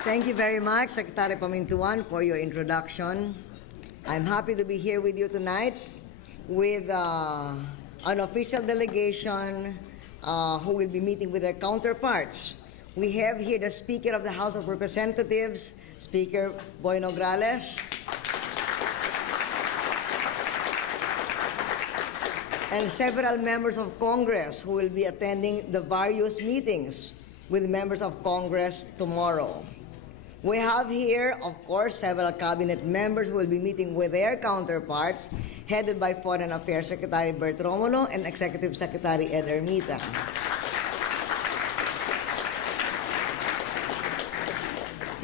Thank you very much, Secretary Pamintuan, for your introduction. I'm happy to be here with you tonight with an official delegation who will be meeting with their counterparts. We have here the Speaker of the House of Representatives, Speaker Boy Nograles, and several members of Congress who will be attending the various meetings with members of Congress tomorrow. We have here, of course, several cabinet members who will be meeting with their counterparts, headed by Foreign Affairs Secretary Bert Romulo and Executive Secretary Ed Ermita.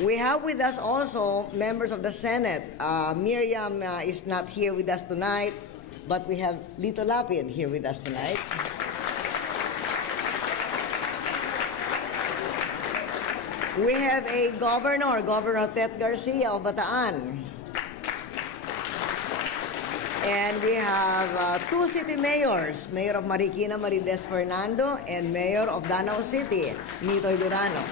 We have with us also members of the Senate. Miriam is not here with us tonight, but we have Lito Lapid here with us tonight. We have a governor, Governor Tet Garcia of Bataan. And we have two city mayors, Mayor of Marikina, Marides Fernando, and Mayor of Danao City, Nitoy Durano.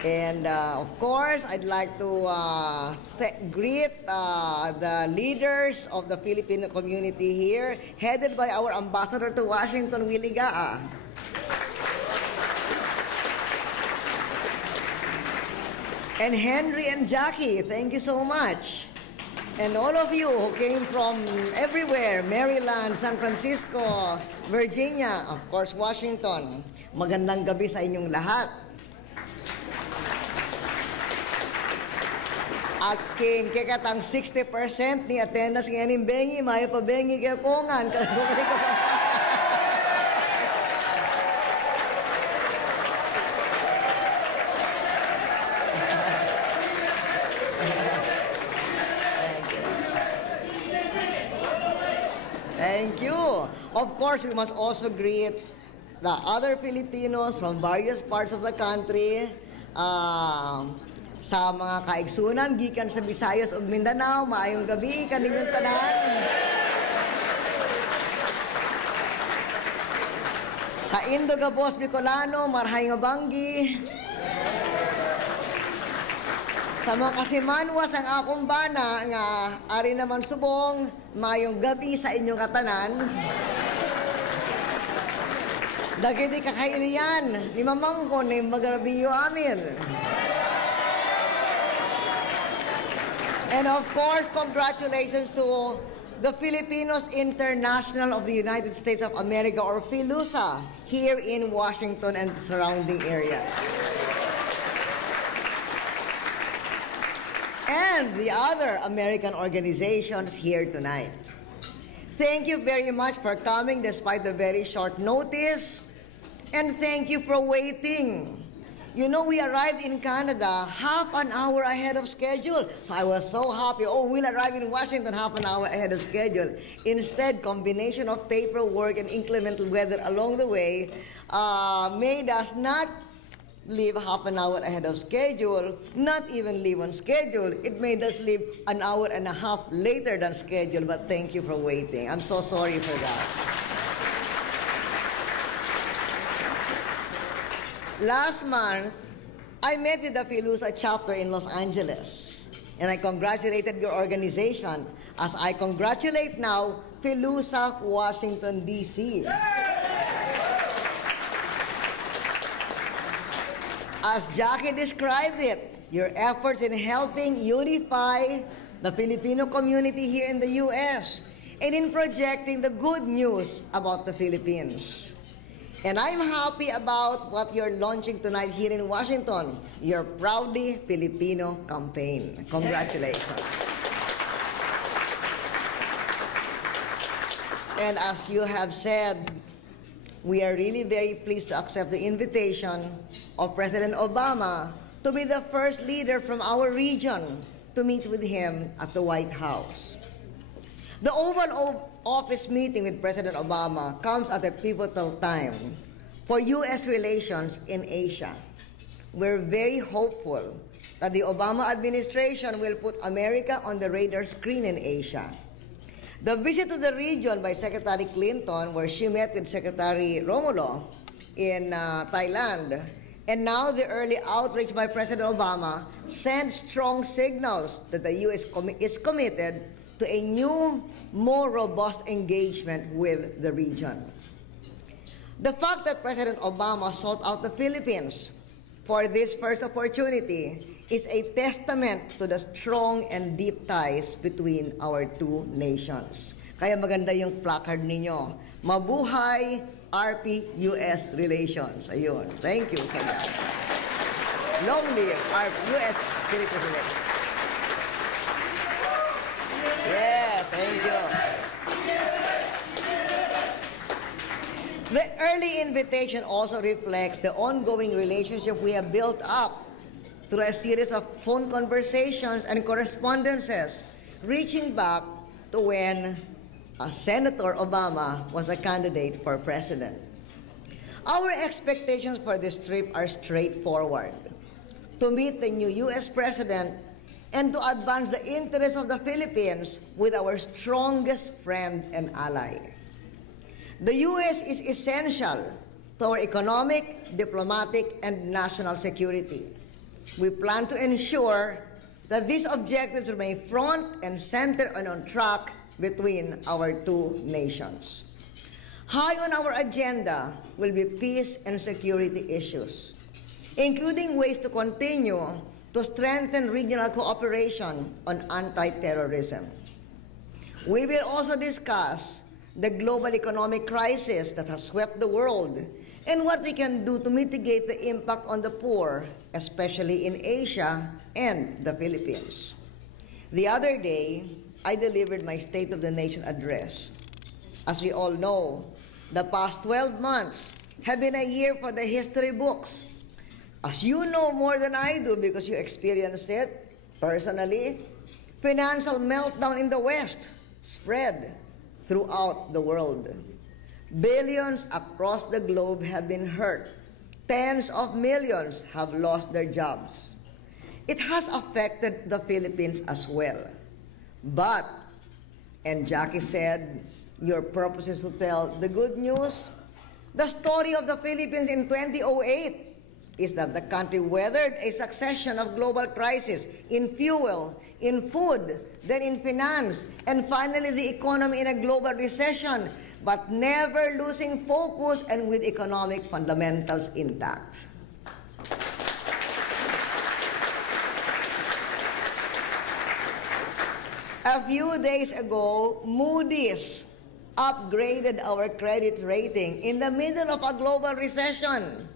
And of course, I'd like to greet the leaders of the Filipino community here, headed by our ambassador to Washington, Willie Gaa. And Henry and Jackie, thank you so much. And all of you who came from everywhere, Maryland, San Francisco, Virginia, of course, Washington. Magandang gabi sa inyong lahat. At king kekatang 60% ni attendance ngayon bengi, mayo pa bengi kaya kongan. Thank you. Of course, we must also greet the other Filipinos from various parts of the country, sa mga kaigsunan, gikan sa Visayas ug Mindanao, maayong gabi, kaninyong tanan. Sa Indogabos, Bicolano, marhay nga banggi. Sa mga kasimanwas ang akong bana nga ari naman subong, mayong gabi sa inyong katanan. Dagiti kakailian, ni mamangko ni magarabiyo amin. And of course, congratulations to the Filipinos International of the United States of America, or FILUSA, here in Washington and surrounding areas. And the other American organizations here tonight. Thank you very much for coming despite the very short notice. And thank you for waiting. You know, we arrived in Canada half an hour ahead of schedule. So I was so happy. Oh, we'll arrive in Washington half an hour ahead of schedule. Instead, combination of paperwork and inclement weather along the way made us not leave half an hour ahead of schedule, not even leave on schedule. It made us leave an hour and a half later than scheduled, but thank you for waiting. I'm so sorry for that. Last month, I met with the FILUSA chapter in Los Angeles, and I congratulated your organization as I congratulate now FILUSA Washington, D.C. As Jackie described it, your efforts in helping unify the Filipino community here in the U.S. and in projecting the good news about the Philippines. And I'm happy about what you're launching tonight here in Washington, your Proudly Filipino campaign. Congratulations. And as you have said, we are really very pleased to accept the invitation of President Obama to be the first leader from our region to meet with him at the White House. The Oval Office meeting with President Obama comes at a pivotal time for U.S. relations in Asia. We're very hopeful that the Obama administration will put America on the radar screen in Asia. The visit to the region by Secretary Clinton, where she met with Secretary Romulo, in Thailand. And now the early outreach by President Obama sends strong signals that the U.S. is committed to a new, more robust engagement with the region. The fact that President Obama sought out the Philippines for this first opportunity is a testament to the strong and deep ties between our two nations. Kaya maganda yung placard ninyo. Mabuhay RP-US relations. Ayun. Thank you for that. Long live our US-Philippines relations. Yeah, thank you. The early invitation also reflects the ongoing relationship we have built up through a series of phone conversations and correspondences, reaching back to when Senator Obama was a candidate for president. Our expectations for this trip are straightforward: to meet the new U.S. president and to advance the interests of the Philippines with our strongest friend and ally. The U.S. is essential to our economic, diplomatic, and national security. We plan to ensure that these objectives remain front and center and on track between our two nations. High on our agenda will be peace and security issues, including ways to continue to strengthen regional cooperation on anti-terrorism. We will also discuss the global economic crisis that has swept the world and what we can do to mitigate the impact on the poor, especially in Asia and the Philippines. The other day, I delivered my State of the Nation address. As we all know, the past 12 months have been a year for the history books. As you know more than I do because you experienced it personally, financial meltdown in the West spread throughout the world. Billions across the globe have been hurt. Tens of millions have lost their jobs. It has affected the Philippines as well. But, and Jackie said, your purpose is to tell the good news. The story of the Philippines in 2008 is that the country weathered a succession of global crises in fuel, in food, then in finance, and finally the economy in a global recession, but never losing focus and with economic fundamentals intact. A few days ago, Moody's upgraded our credit rating in the middle of a global recession.